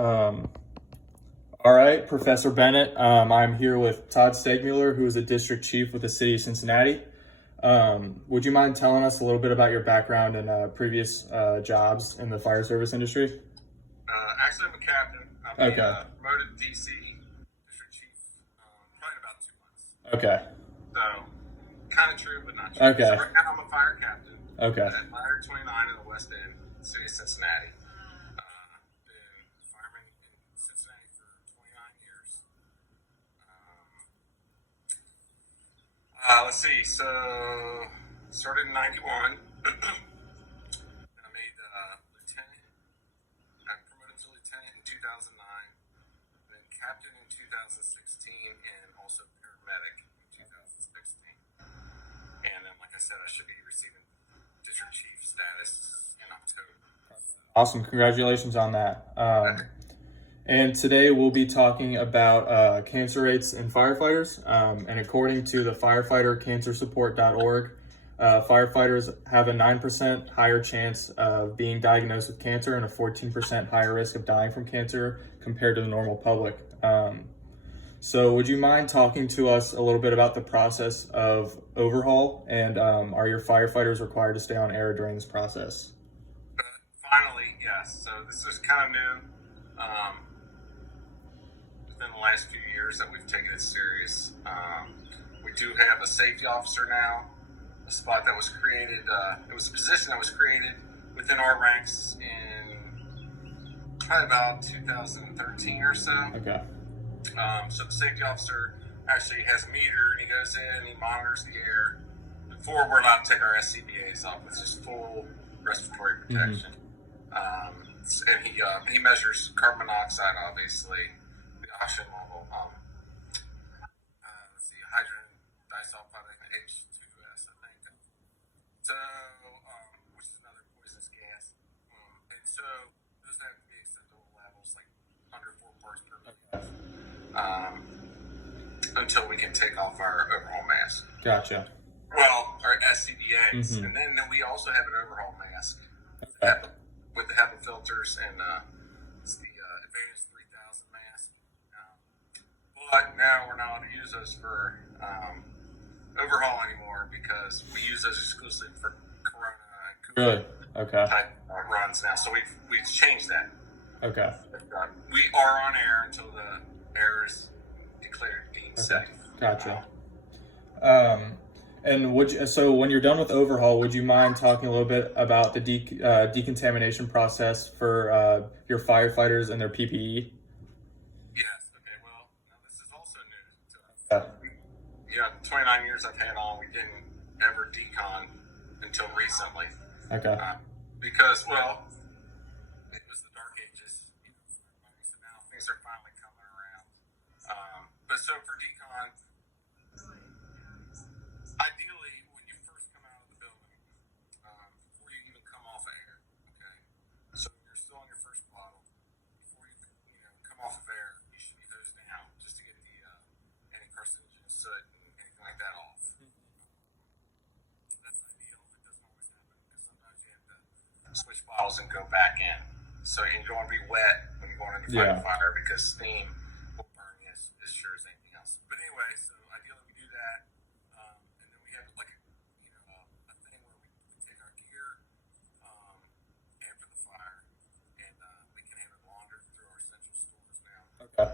All right, Professor Bennett. I'm here with Todd Stegmuller, who is a district chief with the city of Cincinnati. Would you mind telling us a little bit about your background and previous jobs in the fire service industry? Actually, I'm a captain. I'm Okay. promoted to DC district chief probably in about 2 months. Okay. So, kind of true, but not true. Okay. So right now I'm a fire captain Okay. at Fire 29 in the West End, city of Cincinnati. Been fireman in Cincinnati for 29 years. Let's see. So, started in 91. Then I made lieutenant. I promoted to lieutenant in 2009. Then captain in 2016, and also paramedic in 2016. And then, like I said, I should be receiving district chief status in October. Awesome. Congratulations on that. And today we'll be talking about cancer rates in firefighters. And according to the firefightercancersupport.org, firefighters have a 9% higher chance of being diagnosed with cancer and a 14% higher risk of dying from cancer compared to the normal public. So would you mind talking to us a little bit about the process of overhaul, and are your firefighters required to stay on air during this process? Finally, yes. So this is kind of new. Within the last few years that we've taken it serious. We do have a safety officer now, a spot that was created. It was a position that was created within our ranks in probably about 2013 or so. Okay. So the safety officer actually has a meter, and he goes in and he monitors the air before we're allowed to take our SCBAs off, which is full respiratory protection. And he measures carbon monoxide, obviously, the oxygen level. Let's see, hydrogen disulfide, H2S, I think. So, which is another poisonous gas. And so those have to be acceptable levels, like under 4 parts per million. Until we can take off our overhaul mask. Gotcha. Well, our SCBAs. And then we also have an overhaul mask with the HEPA filters, and it's the Advantage 3000 mask. But now we're not allowed to use those for overhaul anymore because we use those exclusively for Corona and Really? Okay. type runs now. So we've changed that. Okay. We are on air until the air is declared deemed safe. Gotcha. And so when you're done with overhaul, would you mind talking a little bit about the decontamination process for your firefighters and their PPE? Yes. Okay. Well, now this is also new to us. 29 years I've had on, we didn't ever decon until recently. Okay. Because, well, it was the dark ages. So now things are finally coming around. But so for decon, ideally, when you first come out of the building, before you even come off of air, okay? So when you're still on your first bottle, before you come off of air, you should be hosed down just to get the any carcinogen soot and anything like that off. That's ideal. It doesn't always happen because sometimes you have to switch bottles and go back in. So you don't want to be wet when you're going into fighting fire because steam will burn you as sure as anything else. But anyway, so ideally we do that. And then we have like a thing where we take our gear after the fire, and we can have it laundered through our central stores now. Okay.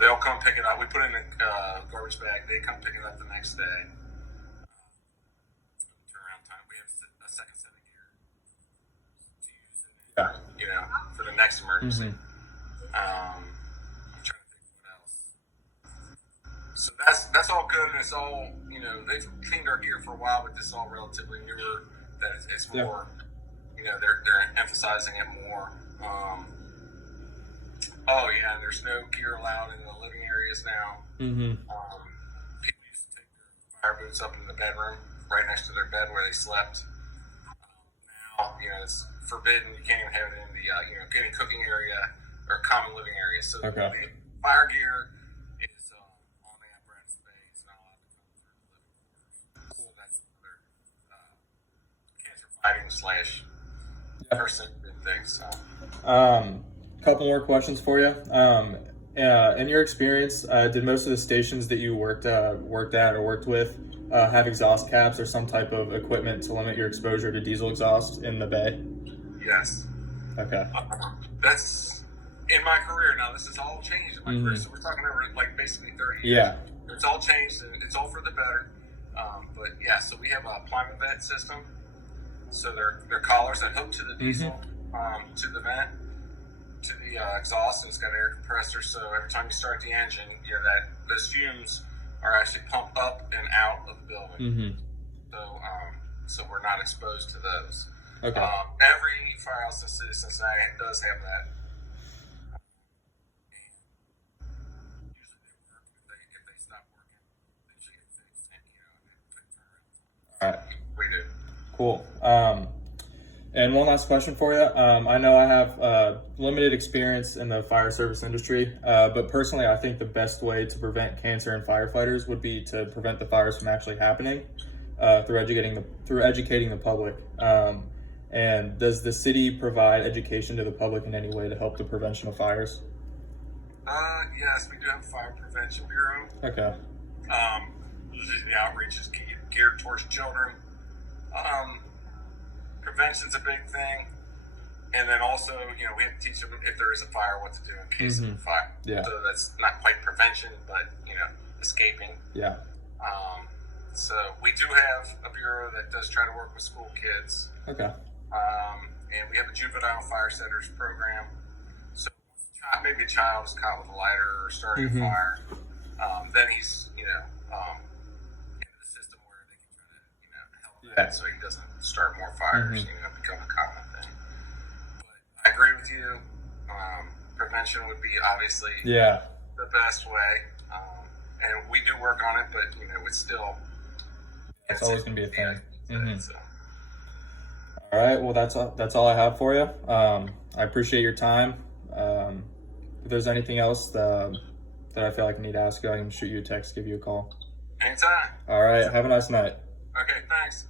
They'll come pick it up. We put it in a garbage bag. They come pick it up the next day. Turnaround time. We have a second set of gear to use it, for the next emergency. I'm trying to think what else. So that's all good, and it's all they've cleaned our gear for a while, but this is all relatively newer. That it's more, they're emphasizing it more. And there's no gear allowed in the living areas now. People used to take their fire boots up in the bedroom right next to their bed where they slept. Now, it's forbidden. You can't even have it in the any cooking area or common living area. So the fire gear is on the apparatus bays, not allowed to come through the living quarters. So that's another cancer fighting / person thing. So. couple more questions for you. In your experience, did most of the stations that you worked at or worked with have exhaust caps or some type of equipment to limit your exposure to diesel exhaust in the bay? Yes. Okay. That's in my career now. This has all changed in my career. So we're talking over like basically 30 years. Yeah. It's all changed and it's all for the better. But yeah, so we have a Plymavent system. So they're collars that hook to the diesel, to the vent, to the exhaust, and it's got an air compressor. So every time you start the engine, those fumes are actually pumped up and out of the building. So we're not exposed to those. Okay. Every firehouse in the city of Cincinnati does have that. And usually they work. If they stop working, they should get fixed. And All right. We do. Cool. And one last question for you. I know I have limited experience in the fire service industry, but personally, I think the best way to prevent cancer in firefighters would be to prevent the fires from actually happening through educating the public. And does the city provide education to the public in any way to help the prevention of fires? Yes, we do have a fire prevention bureau. Okay. The outreach is geared towards children. Prevention's a big thing, and then also, we have to teach them if there is a fire, what to do in case of a fire. Yeah. So that's not quite prevention, but escaping. Yeah. So we do have a bureau that does try to work with school kids. Okay. And we have a juvenile fire setters program. So maybe a child is caught with a lighter or starting a fire, then he's into the system where they can try to help that so he doesn't start more fires. Become a common thing. But I agree with you. Prevention would be obviously the best way, and we do work on it. But it's still always going to be a thing. So. All right. Well, that's all I have for you. I appreciate your time. If there's anything else that I feel like I need to ask you, I can shoot you a text, give you a call. Anytime. All right. Have a nice night. Okay. Thanks.